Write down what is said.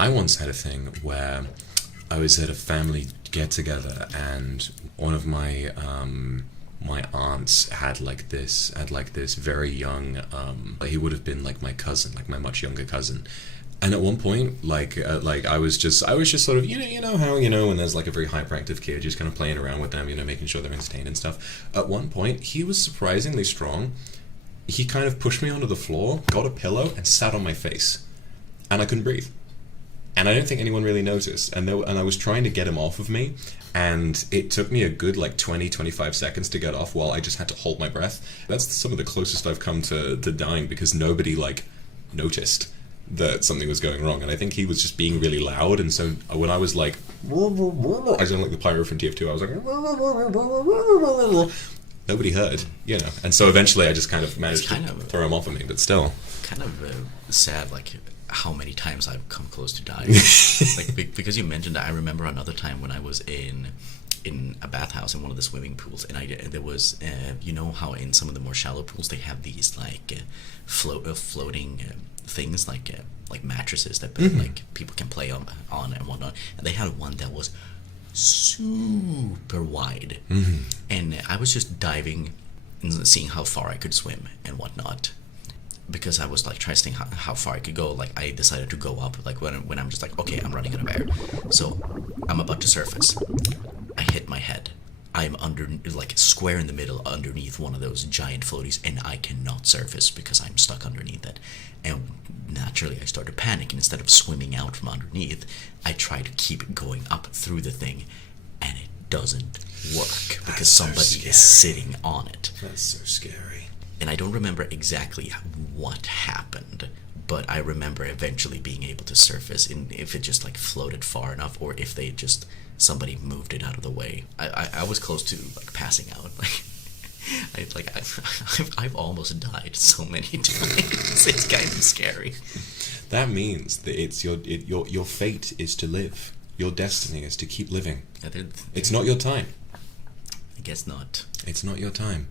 I once had a thing where I was at a family get-together, and one of my my aunts had like this very young, he would have been like my cousin, like my much younger cousin. And at one point, like I was just sort of, you know how, when there's like a very hyperactive kid, just kind of playing around with them, making sure they're entertained and stuff. At one point, he was surprisingly strong. He kind of pushed me onto the floor, got a pillow, and sat on my face. And I couldn't breathe. And I don't think anyone really noticed. And I was trying to get him off of me, and it took me a good like 20-25 seconds to get off while I just had to hold my breath. That's some of the closest I've come to dying, because nobody like noticed that something was going wrong. And I think he was just being really loud, and so when I was like, I sounded like the pyro from TF2, I was like, nobody heard, and so eventually I just kind of managed to throw him off of me, but still. Kind of sad, like how many times I've come close to dying. Like because you mentioned that, I remember another time when I was in a bathhouse in one of the swimming pools, and there was how in some of the more shallow pools they have these like floating things like mattresses that like people can play on and whatnot, and they had one that was super wide, and I was just diving and seeing how far I could swim and whatnot, because I was like trying to think how far I could go. Like I decided to go up, like when I'm just like, okay, I'm running out of air, so I'm about to surface. I hit my head. I'm like square in the middle underneath one of those giant floaties, and I cannot surface because I'm stuck underneath it. And naturally I started panicking. Instead of swimming out from underneath, I try to keep going up through the thing, and it doesn't work because somebody is sitting on it. That's so scary. And I don't remember exactly what happened, but I remember eventually being able to surface, and if it just like floated far enough, or if they just somebody moved it out of the way. I was close to like passing out. I've almost died so many times. It's kind of scary. That means that it's your fate is to live. Your destiny is to keep living. It's not your time. I guess not. It's not your time.